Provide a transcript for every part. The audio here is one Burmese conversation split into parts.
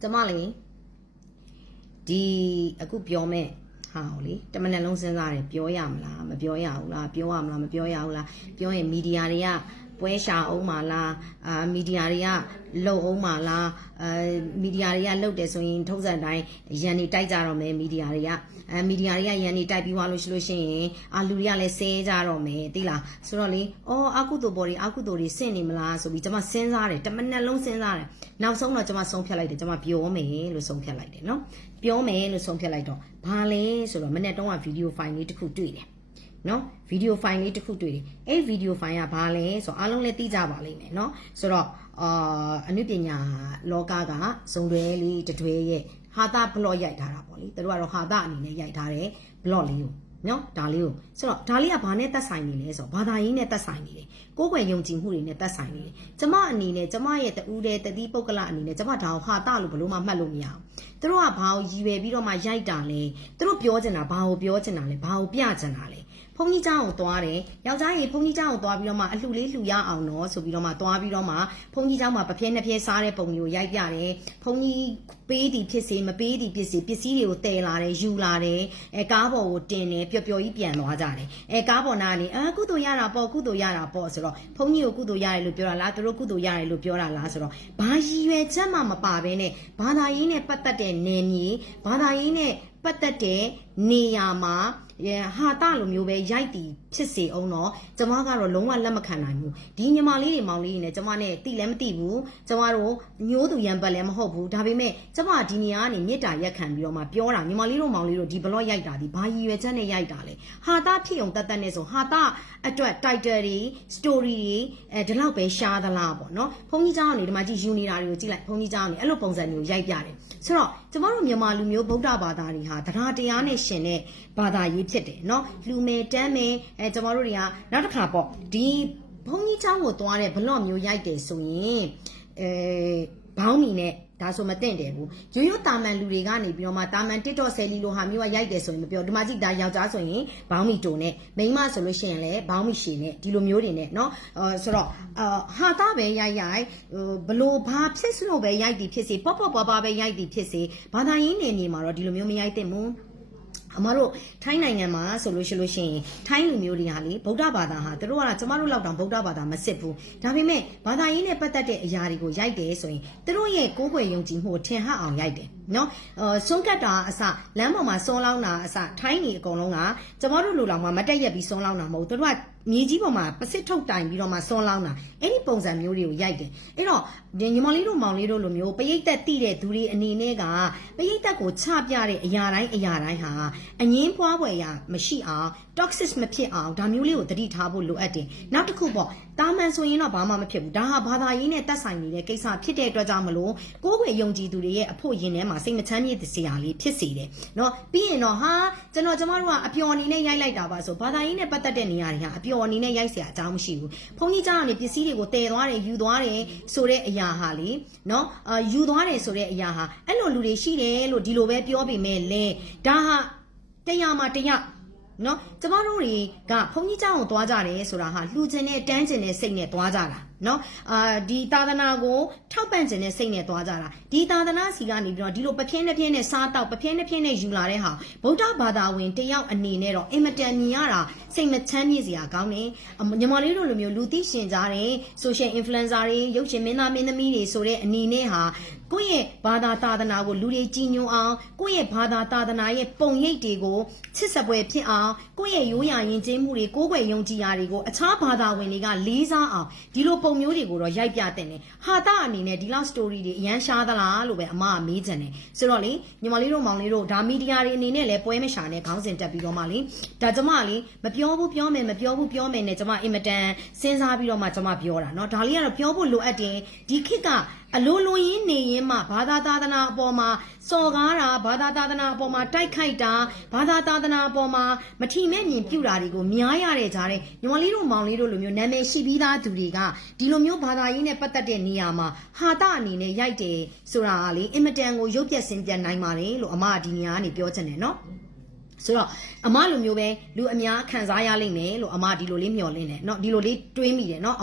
怎么哩？ဒီအခုပြောမဲ့ဟာလေတမန်လုံးစဉ်းစားတယ်ပြောရမလားမပြောရဘူးလားပြောရမလားမပြောရဘူးလားပြောရင်မီဒီယာတွေကပွဲရှာအောင်မလားမီဒီယာတွေကလှုပ်အောင်မလားမီဒီယာတွေကလှုပ်တယ်ဆိုရင်ထုံးစံတိုင်းရန်နေတိုက်ကြတော့မယ်မီဒီယာတွေကမီဒီယာတွေကရန်နေတိုက်ပြီးသွားလို့ရှိလို့ရှိရင်လူတွေကလည်းဆဲကြတော့မယ်သိလားဆိုတော့လေအကုသိုလ်ပေါ်တွေအကုသိုလ်တွေစင့်နေမလားဆိုပြီးကျွန်မစဉ်းစားတယ်တမန်လုံးစဉ်းစားတယ်နောက်ဆုံးတော့ကျွန်မဆုံးဖြတ်လိုက်တယ်ကျွန်မပြောမယ်လို့ဆုံးဖြတ်လိုက်တယ်နော်ပြောမယ်လို့ဆုံးဖြတ်လိုက်တော့ဘာလဲဆိုတော့မနေ့တုန်းကဗီဒီယိုဖိုင်လေးတစ်ခုတွေ့တယ်နော်ဗီဒီယိုဖိုင်လေးတစ်ခုတွေ့တယ်အဲ့ဗီဒီယိုဖိုင်ကဘာလဲဆိုတော့အားလုံးလည်းသိကြပါလိမ့်မယ်နော်ဆိုတော့အနုပညာလောကကစုံတွဲလေးတတွဲရဲ့ဟာတာဘလော့ရိုက်ထားတာပေါ့လေသူတို့ကတော့ဟာတာအနေနဲ့ရိုက်ထားတဲ့ဘလော့လေးကိုနော်ဒါလေးကိုဆိုတော့ဒါလေးကဘာနဲ့သက်ဆိုင်နေလဲဆိုတော့ဘာသာရေးနဲ့သက်ဆိုင်နေတယ်ကိုယ်ွယ်ယုံကြည်မှုတွေနဲ့သက်ဆိုင်နေတယ်ကျမအနေနဲ့ကျမရဲ့တူးတဲ့တတိပုဂ္ဂလအနေနဲ့ကျမဒါကိုဟာတာလို့ဘလို့မှမှတ်လို့မရအောင်သူတို့ကဘာကိုရည်ရွယ်ပြီးတော့မှရိုက်တာလဲသူတို့ပြောချင်တာဘာကိုပြောချင်တာလဲဘာကိုပြချင်တာလဲဘုန်းကြီးเจ้าကိုသွားတယ်ယောက်ျားကြီးဘုန်းကြီးเจ้าကိုသွားပြီးတော့မှအလှလေးလှူရအောင်နော်ဆိုပြီးတော့မှသွားပြီးတော့မှဘုန်းကြီးเจ้าမှာပပြဲနှစ်ပြဲစားတဲ့ပုံမျိုးရိုက်ပြတယ်ဘုန်းကြီးပေးသည်ဖြစ်စေမပေးသည်ဖြစ်စေပစ္စည်းတွေကိုတည်လာတယ်ယူလာတယ်ကားပေါ်ကိုတင်တယ်ပျော်ပျော်ကြီးပြန်သွားကြတယ်ကားပေါ်နာနေကုသိုလ်ရတာပေါ့ကုသိုလ်ရတာပေါ့ဆိုတော့ဘုန်းကြီးကိုကုသိုလ်ရတယ်လို့ပြောတာလားသူတို့ကုသိုလ်ရတယ်လို့ပြောတာလားဆိုတော့ဘာရည်ရွယ်ချက်မှမပါဘဲနဲ့ဘာသာရေးနဲ့ပတ်သက်တဲ့နယ်မြေဘာသာရေးနဲ့ပတ်သက်တဲ့နေရာမှာဟာတာလိုမျိုးပဲရိုက်တီဖြစ်စေအောင်တော့ကျမကတော့လုံးဝလက်မခံနိုင်ဘူးဒီညီမလေးတွေမောင်လေးတွေနဲ့ကျမနဲ့တိလည်းမတိဘူးကျမတို့ညိုးသူရံပတ်လည်းမဟုတ်ဘူးဒါပေမဲ့ကျမဒီနေရာကနေမေတ္တာရက်ခံပြီးတော့မှပြောတာညီမလေးတို့မောင်လေးတို့ဒီဘလော့ရိုက်တာဒီဘာရည်ရွယ်ချက်နဲ့ရိုက်တာလဲဟာတာဖြစ်အောင်တတ်နဲ့ဆိုဟာတာအတွက် title တွေ story တွေဒီလောက်ပဲရှားသလားပေါ့နော်ဘုန်းကြီးเจ้าကနေဒီမှာကြည့်ယူနေတာတွေကိုကြည့်လိုက်ဘုန်းကြီးเจ้าကနေအဲ့လိုပုံစံမျိုးရိုက်ပြတယ်ဆိုတော့ကျမတို့မြန်မာလူမျိုးဗုဒ္ဓဘာသာတွေဟာတရားတရားနဲ့ရှင်တဲ့ဘာသာရေးဖြစ်တယ်เนาะလူမယ်တန်းမယ်ကျမတို့တွေကနောက်တစ်ခါပေါ့ဒီဘုန်းကြီးเจ้าကိုသွားတဲ့ဘလော့မျိုးရိုက်တယ်ဆိုရင်ဘောင်းမီနဲ့ဒါဆိုမသိမ့်တယ်ဘူးရိုးရိုးတာမန်လူတွေကနေပြီးတော့မှတာမန် TikTok ဆယ်လီလိုဟာမျိုးကရိုက်တယ်ဆိုရင်မပြောဒီမှာကြည့်ဒါယောက်ျားဆိုရင်ဘောင်းမီတိုနဲ့မိန်းမဆိုလို့ရှိရင်လည်းဘောင်းမီရှည်နဲ့ဒီလိုမျိုးတွေနဲ့เนาะဆိုတော့ဟာတာပဲရိုက်ဘလို့ဘာဖြစ်စလို့ပဲရိုက်တီဖြစ်စေပေါ့ပေါ့ပါပါပဲရိုက်တီဖြစ်စေဘာသာရေးနယ်မြေမှာတော့ဒီလိုမျိုးမရိုက်သင့်ဘူးအမတို့ထိုင်းနိုင်ငံမှာဆိုလို့ရှိရင်ထိုင်းလူမျိုးတွေဟာလေဗုဒ္ဓဘာသာဟာတို့ကကျမတို့လောက်တောင်ဗုဒ္ဓဘာသာမစစ်ဘူးဒါပေမဲ့ဘာသာရေးနဲ့ပတ်သက်တဲ့အရာတွေကိုရိုက်တယ်ဆိုရင်တို့ရဲ့ကိုယ်ွယ်ယုံကြည်မှုကိုထင်ဟအောင်ရိုက်တယ်နော်စွန့်ကတ်တာအစလမ်းပေါ်မှာစွန့်လောင်းတာအစထိုင်းနေအကုန်လုံးကကျမတို့လူလောင်မှာမတက်ရက်ပြီးစွန့်လောင်းတာမဟုတ်တို့ကမြေကြီးပေါ်မှာပစစ်ထုတ်တိုင်ပြီးတော့မှစွန့်လောင်းတာအဲ့ဒီပုံစံမျိုးတွေကိုရိုက်တယ်အဲ့တော့ညီမလေးတို့မောင်လေးတို့လိုမျိုးပရိသတ်တိတဲ့သူတွေအနေနဲ့ကပရိသတ်ကိုချပြတဲ့အရာတိုင်းဟာအငင်းပွားပွဲရမရှိအောင် toxic မဖြစ်အောင်ဒါမျိုးလေးကိုသတိထားဖို့လိုအပ်တယ်နောက်တစ်ခုပေါ့တာမန်ဆိုရင်တော့ဘာမှမဖြစ်ဘူးဒါဟာဘာသာရေးနဲ့သက်ဆိုင်နေတဲ့ကိစ္စဖြစ်တဲ့အတွက်ကြောင့်မလို့ကိုယ်ွယ်ယုံကြည်သူတွေရဲ့အဖို့ရင်ထဲမှာစိတ်မချမ်းမြေ့စရာလေးဖြစ်စေတယ်နော်ပြီးရင်တော့ဟာကျမတို့ကအပျော်အနေနဲ့ရိုက်လိုက်တာပါဆိုဘာသာရေးနဲ့ပတ်သက်တဲ့နေရာတွေဟာအပျော်အနေနဲ့ရိုက်เสียအကြောင်းမရှိဘူးဘုန်းကြီးเจ้าကနေပစ္စည်းတွေကိုတည်သွားတယ်ယူသွားတယ်ဆိုတဲ့အရာဟာလေနော်ယူသွားတယ်ဆိုတဲ့အရာဟာအဲ့လိုလူတွေရှိတယ်လို့ဒီလိုပဲပြောပေမဲ့လေဒါဟာတရားမှာတရားနော်ကျမတို့တွေကဘုန်းကြီးเจ้าကိုသွားကြတယ်ဆိုတာဟာလှူခြင်းနဲ့တန်းခြင်းနဲ့စိတ်နဲ့သွားကြတာနော်ဒီသာသနာကိုထောက်ပံ့ခြင်းနဲ့စိတ်နဲ့သွားကြတာဒီသာသနာစီကနေပြီးတော့ဒီလိုပပြင်းနဲ့စားတောက်ပပြင်းနဲ့ယူလာတဲ့ဟာဗုဒ္ဓဘာသာဝင်တယောက်အနေနဲ့တော့အင်မတန်မြင်ရတာစိတ်မချမ်းမြေ့စရာကောင်းတယ်ညီမလေးတို့လိုမျိုးလူသိရှင်ကြတဲ့ social influencer တွေရုပ်ရှင်မင်းသားမင်းသမီးတွေဆိုတဲ့အနေနဲ့ဟာကိုယ့်ရဲ့ဘာသာသာသနာကိုလူတွေကြည်ညိုအောင်ကိုယ့်ရဲ့ဘာသာသာသနာရဲ့ပုံရိပ်တွေကိုချစ်စပွဲဖြစ်အောင်ကိုယ့်ရဲ့ရိုးရာယဉ်ကျေးမှုတွေကိုယ်ွယ်ယုံကြည်ရာတွေကိုအခြားဘာသာဝင်တွေကလေးစားအောင်ဒီလိုပုံမျိုးတွေကိုတော့ရိုက်ပြတဲ့တယ်ဟာတာအနေနဲ့ဒီလောက် story တွေအရန်ရှားသလားလို့ပဲအမကမေးချင်တယ်ဆိုတော့လေညီမလေးတို့မောင်လေးတို့ဒါမီဒီယာတွေအနေနဲ့လည်းပွဲမရှာနဲ့ခေါင်းစဉ်တက်ပြီးတော့မှလေဒါကျမလေမပြောဘူးပြောမယ်နဲ့ကျမအင်မတန်စဉ်းစားပြီးတော့မှကျမပြောတာเนาะဒါလေးကတော့ပြောဖို့လိုအပ်တယ်ဒီခေတ်ကအလိုလိုရင်းနေရင်မှဘာသာသာသနာအပေါ်မှာစော်ကားတာဘာသာသာသနာအပေါ်မှာတိုက်ခိုက်တာဘာသာသာသနာအပေါ်မှာမထီမဲ့မြင်ပြုတာတွေကိုများရတဲ့ကြားတဲ့ညီမလေးတို့မောင်လေးတို့လိုမျိုးနာမည်ရှိပြီးသားသူတွေကဒီလိုမျိုးဘာသာရေးနဲ့ပတ်သက်တဲ့နေရာမှာဟာတာအနေနဲ့ရိုက်တယ်ဆိုတာကလေအင်မတန်ကိုရုပ်ပြက်စင်ပြတ်နိုင်ပါတယ်လို့အမကဒီနေရာကနေပြောချင်တယ်နော် ဆိုတော့အမလိုမျိုးပဲလူအများခံစားရလိမ့်မယ်လို့အမဒီလိုလေးမျှော်လင့်တယ်เนาะဒီလိုလေးတွေးမိတယ်เนาะ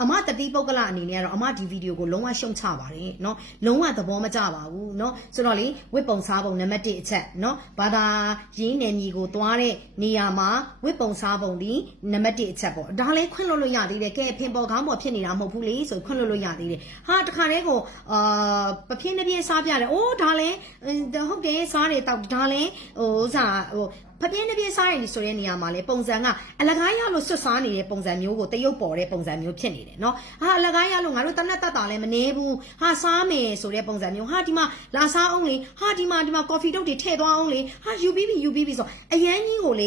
အမတတိပုဂ္ဂလအနေနဲ့ကတော့အမဒီဗီဒီယိုကိုလုံးဝရှုံချပါတယ်เนาะလုံးဝသဘောမကျပါဘူးเนาะဆိုတော့လေဝစ်ပုံစားပုံနံပါတ်1အချက်เนาะဘာသာရင်းနယ်မြေကိုသွားတဲ့နေရာမှာဝစ်ပုံစားပုံဒီနံပါတ်1အချက်ပေါ့ဒါလည်းခွင့်လွှတ်လို့ရသေးတယ်ကဲဖင်ပေါ်ခေါင်းပေါ်ဖြစ်နေတာမဟုတ်ဘူးလေဆိုခွင့်လွှတ်လို့ရသေးတယ်ဟာတခါတည်းကိုပပြင်းတစ်ပြင်းစားပြတယ်အိုးဒါလည်းဟုတ်တယ်စားတယ်တောက်ဒါလည်းဟိုဖပြင်းတစ်ပြင်းစားရတယ်ဆိုတဲ့နေရာမှာလေပုံစံကအလကားရလို့ဆွတ်စားနေတဲ့ပုံစံမျိုးကိုတရုပ်ပေါ်တဲ့ပုံစံမျိုးဖြစ်နေတယ်เนาะဟာအလကားရလို့ငါတို့တနက်တက်တာလည်းမနေဘူးဟာစားမယ်ဆိုတဲ့ပုံစံမျိုးဟာဒီမှာလာစားအောင်လေဟာဒီမှာကော်ဖီတုပ်တွေထည့်သွားအောင်လေဟာယူပြီးဆိုအရန်ကြီးကိုလ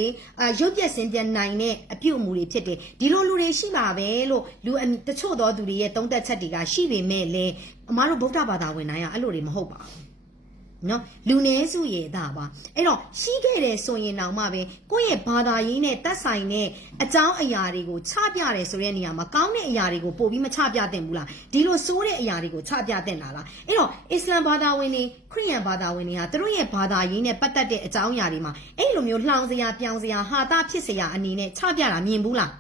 ေရုပ်ပြက်စင်ပြန်နိုင်တဲ့အပြုတ်အမူတွေဖြစ်တယ်ဒီလိုလူတွေရှိပါပဲလို့လူတချို့သောသူတွေရဲ့သုံးသက်ချက်တွေကရှိပေမဲ့လေအမားတို့ဗုဒ္ဓဘာသာဝင်တိုင်းကအဲ့လိုတွေမဟုတ်ပါဘူးနော်လူနည်းစုရဲ့သားပါအဲ့တော့ရှိခဲ့တယ်ဆိုရင်တောင်မှပဲကိုယ့်ရဲ့ဘာသာရေးနဲ့သက်ဆိုင်တဲ့အကြောင်းအရာတွေကိုချပြတယ်ဆိုတဲ့နေရာမှာကောင်းတဲ့အရာတွေကိုပို့ပြီးမချပြသင့်ဘူးလားဒီလိုဆိုးတဲ့အရာတွေကိုချပြသင့်လားအဲ့တော့အစ္စလမ်ဘာသာဝင်တွေခရစ်ယာန်ဘာသာဝင်တွေကသူတို့ရဲ့ဘာသာရေးနဲ့ပတ်သက်တဲ့အကြောင်းအရာတွေမှာအဲ့လိုမျိုးလှောင်စရာပြောင်စရာဟာတာဖြစ်စရာအနေနဲ့ချပြတာမြင်ဘူးလာ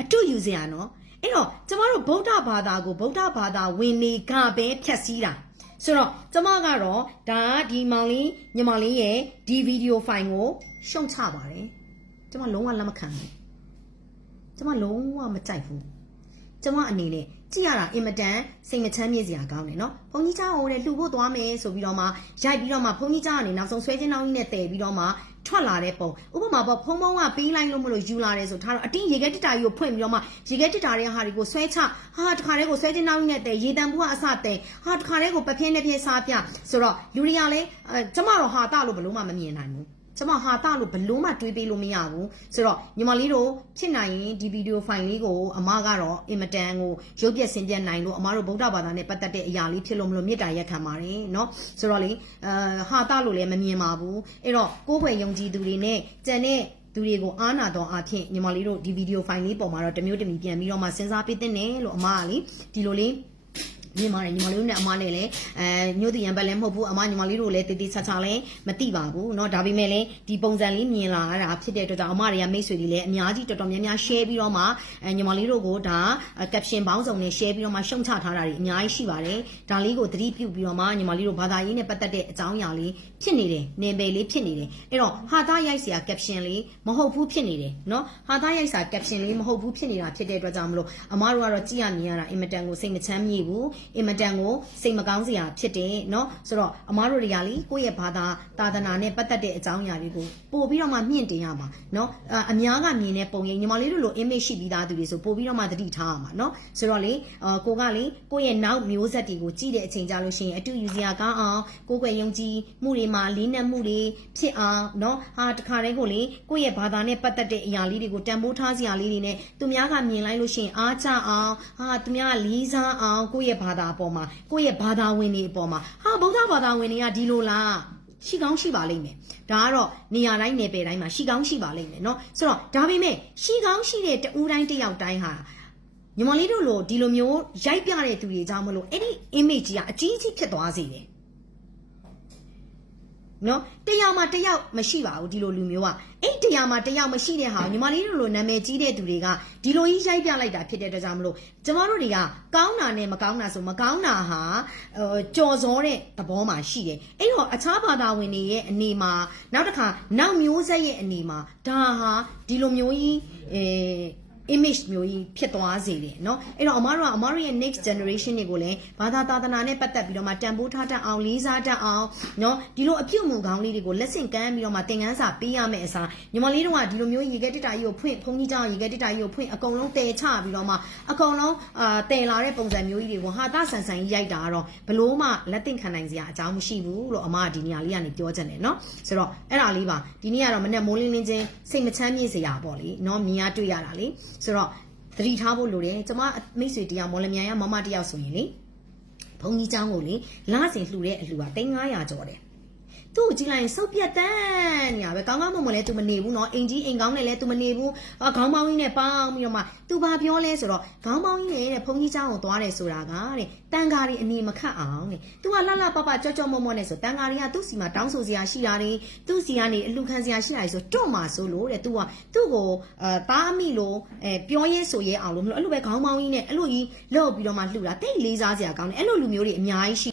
းအတူယူစရာနော်အဲ့တော့ကျမတို့ဗုဒ္ဓဘာသာကိုဗုဒ္ဓဘာသာဝင်တွေကပဲဖြတ်စည်းတာဆိုတော့ကျမကတော့ဒါဒီမောင်လေးညီမလေးရဲ့ဒီဗီဒီယိုဖိုင်ကိုရှုံချပါတယ်ကျမလုံးဝလက်မခံဘူးကျမလုံးဝမကြိုက်ဘူးကျမအနေနဲ့ကြည့်ရတာအင်မတန်စိတ်မချမ်းမြေ့စရာကောင်းတယ်နော်ဘုန်းကြီးเจ้าဟိုတဲ့လှူဖို့သွားမယ်ဆိုပြီးတော့မှရိုက်ပြီးတော့မှဘုန်းကြီးเจ้าကနေနောက်ဆုံးဆွဲချင်းနှောင်းကြီးနဲ့တည်ပြီးတော့မှထွက်လာတဲ့ပုံဥပမာပေါ့ဖုံကပေးလိုက်လို့မလို့ယူလာတယ်ဆိုထားတော့အတင်းရေခဲတစ်တာကြီးကိုဖွင့်ပြီးတော့မှရေခဲတစ်တာတဲ့ဟာတွေကိုဆွဲချဟာတခါတည်းကိုဆွဲချင်းနှောင်းကြီးနဲ့တည်ရေတံဘူးကအစတည်ဟာတခါတည်းကိုပပြင်းနဲ့ပြင်းစားပြဆိုတော့လူတွေကလည်းကျမတော့ဟာတလို့ဘလို့မှမမြင်နိုင်ဘူးကျမဟာတလို့ဘလို့မှတွေးပေးလို့မရဘူးဆိုတော့ညီမလေးတို့ဖြစ်နိုင်ရင်ဒီဗီဒီယိုဖိုင်လေးကိုအမကတော့အင်မတန်ကိုရုပ်ပြက်ဆင်းပြနိုင်လို့အမတို့ဗုဒ္ဓဘာသာနဲ့ပတ်သက်တဲ့အရာလေးဖြစ်လို့မလို့မေတ္တာရက်ခံပါတယ်เนาะဆိုတော့လေဟာတလို့လည်းမမြင်ပါဘူးအဲ့တော့ကိုယ်ွယ်ယုံကြည်သူတွေနဲ့ကြံတဲ့သူတွေကိုအားနာတော့အဖြစ်ညီမလေးတို့ဒီဗီဒီယိုဖိုင်လေးပေါ်မှာတော့တမျိုးတမီပြန်ပြီးတော့မှစဉ်းစားပေးတဲ့နဲ့လို့အမကလေဒီလိုလေးညီမလေးတို့နဲ့အမနဲ့လည်းညို့တရံပတ်လည်းမဟုတ်ဘူးအမညီမလေးတို့လည်းတေးသေးချာချာလည်းမသိပါဘူးเนาะဒါပေမဲ့လည်းဒီပုံစံလေးမြင်လာတာဖြစ်တဲ့အတွက်ကြောင့်အမတွေကမိတ်ဆွေတွေလည်းအများကြီးတော်တော်များများ share ပြီးတော့မှညီမလေးတို့ကိုဒါ caption ပေါင်းစုံနဲ့ share ပြီးတော့မှရှုံချထားတာတွေအများကြီးရှိပါတယ်ဒါလေးကိုသတိပြုပြီးတော့မှညီမလေးတို့ဘာသာရေးနဲ့ပတ်သက်တဲ့အကြောင်းအရာလေးဖြစ်နေတယ်နေပယ်လေးဖြစ်နေတယ်အဲ့တော့ဟာသားရိုက်စရာ caption လေးမဟုတ်ဘူးဖြစ်နေတယ်เนาะဟာသားရိုက်စရာ caption လေးမဟုတ်ဘူးဖြစ်နေတာဖြစ်တဲ့အတွက်ကြောင့်မလို့အမတို့ကတော့ကြည့်ရမြင်ရတာအင်မတန်ကိုစိတ်မချမ်းမြေ့ဘူးအင်မတန်ကိုစိတ်မကောင်းစရာဖြစ်တယ်เนาะဆိုတော့အမားတို့တွေကလေကိုယ့်ရဲ့ဘာသာသာသနာနဲ့ပတ်သက်တဲ့အကြောင်းအရာတွေကိုပို့ပြီးတော့မှမြင့်တင်ရမှာเนาะအများကမြင်တဲ့ပုံရိပ်ညီမလေးတို့လို image ရှိပြီးသားသူတွေဆိုပို့ပြီးတော့မှသတိထားရမှာเนาะဆိုတော့လေကိုကလေကိုယ့်ရဲ့နောက်မျိုးဆက်တွေကိုကြည့်တဲ့အချိန်ကြလို့ရှိရင်အတူယူစရာကောင်းအောင်ကိုယ်ွယ်ယုံကြည်မှုတွေမှာလေးနက်မှုတွေဖြစ်အောင်เนาะဟာတခါတည်းကိုလေကိုယ့်ရဲ့ဘာသာနဲ့ပတ်သက်တဲ့အရာလေးတွေကိုတန်ဖိုးထားစရာလေးတွေနဲ့သူများကမြင်လိုက်လို့ရှိရင်အားကျအောင်ဟာသူများကလေးစားအောင်ကိုယ့်ရဲ့ဘာသာအပေါ်မှာကိုယ့်ရဲ့ဘာသာဝင်တွေအပေါ်မှာဟာဗုဒ္ဓဘာသာဝင်တွေကဒီလိုလားရှိကောင်းရှိပါလိမ့်မယ်ဒါကတော့နေရာတိုင်းနယ်ပယ်တိုင်းမှာရှိကောင်းရှိပါလိမ့်မယ်เนาะဆိုတော့ဒါပေမဲ့ရှိကောင်းရှိတဲ့တူတိုင်းတယောက်တိုင်းဟာညီမလေးတို့လိုဒီလိုမျိုးရိုက်ပြတဲ့သူတွေကြောင့်မလို့အဲ့ဒီ image ကြီးကအကြီးကြီးဖြစ်သွားစေတယ်နော်တရားမှာတယောက်မရှိပါဘူးဒီလိုလူမျိုးကအဲ့တရားမှာတယောက်မရှိတဲ့ဟာညီမလေးတို့လိုနာမည်ကြီးတဲ့သူတွေကဒီလိုကြီးရိုက်ပြလိုက်တာဖြစ်တဲ့အတွက်ကြောင့်မလို့ကျမတို့တွေကကောင်းတာနဲ့မကောင်းတာဆိုမကောင်းတာဟာကြော်စောတဲ့သဘောမှာရှိတယ်အဲ့တော့အခြားဘာသာဝင်တွေရဲ့အနေမှာနောက်တစ်ခါနောက်မျိုးဆက်ရဲ့အနေမှာဒါဟာဒီလိုမျိုးကြီးimage မျိုးကြီးဖြစ်သွားစေတယ်เนาะအဲ့တော့အမတို့ရဲ့ next generation တွေကိုလည်းဘာသာသာသနာနဲ့ပတ်သက်ပြီးတော့မှတန်ဖိုးထားတတ်အောင်လေးစားတတ်အောင်เนาะဒီလိုအပြုတ်မှုကောင်းလေးတွေကိုလက်ဆင့်ကမ်းပြီးတော့မှသင်ခန်းစာပေးရမယ့်အစားညီမလေးတို့ကဒီလိုမျိုးရေခဲတစ်တာကြီးကိုဖွင့်ဘုန်းကြီးကျောင်းရေခဲတစ်တာကြီးကိုဖွင့်အကုန်လုံးတည်ချပြီးတော့မှအကုန်လုံးတည်လာတဲ့ပုံစံမျိုးကြီးတွေကိုဟာသဆန်ဆန်ကြီးရိုက်တာကတော့ဘလို့မှလက်သင့်ခံနိုင်စရာအကြောင်းမရှိဘူးလို့အမကဒီနေရာလေးကနေပြောချင်တယ်เนาะဆိုတော့အဲ့ဒါလေးပါဒီနေ့ကတော့မနေ့မိုးလင်းလင်းချင်းစိတ်မချမ်းမြေ့စရာပေါ့လေเนาะမြင်ရတွေ့ရတာလေဆိုတော့သတိထားဖို့လိုတယ်ကျမမိတ်ဆွေတယောက်မော်လမြိုင်ကမမတယောက်ဆိုရင်လေဘုန်းကြီးကျောင်းကိုလေလစဉ်လှူတဲ့အလှူက300ကျော်တယ် သူ့ကိုကြည့်လိုက်ရင်စုပ်ပြတ်တန်းညာပဲကောင်းကောင်းမွန်မွန်လဲ तू မနေဘူးเนาะအိမ်ကြီးအိမ်ကောင်းနဲ့လဲ तू မနေဘူးခေါင်းပေါင်းကြီးနဲ့ပေါင်းပြီးတော့မှ तू ဘာပြောလဲဆိုတော့ခေါင်းပေါင်းကြီးနဲ့တဲ့ဘုန်းကြီးเจ้าကိုသွားတယ်ဆိုတာကတဲ့တန်ဃာတွေအနေမခတ်အောင်တဲ့ तू ကလှလှပပကြော့ကြော့မော့မော့နဲ့ဆိုတန်ဃာတွေကသူ့စီမှာတောင်းဆိုစရာရှိတာတွေသူ့စီကနေအလူခံစရာရှိတာတွေဆိုတော့မှဆိုလို့တဲ့ तू ကသူ့ကိုတားအမိလို့ပြောရဲဆိုရဲအောင်လို့မလို့အဲ့လိုပဲခေါင်းပေါင်းကြီးနဲ့အဲ့လိုကြီးလောက်ပြီးတော့မှလှူတာတိတ်လေးစားစရာကောင်းတယ်အဲ့လိုလူမျိုးတွေအများကြီးရှိ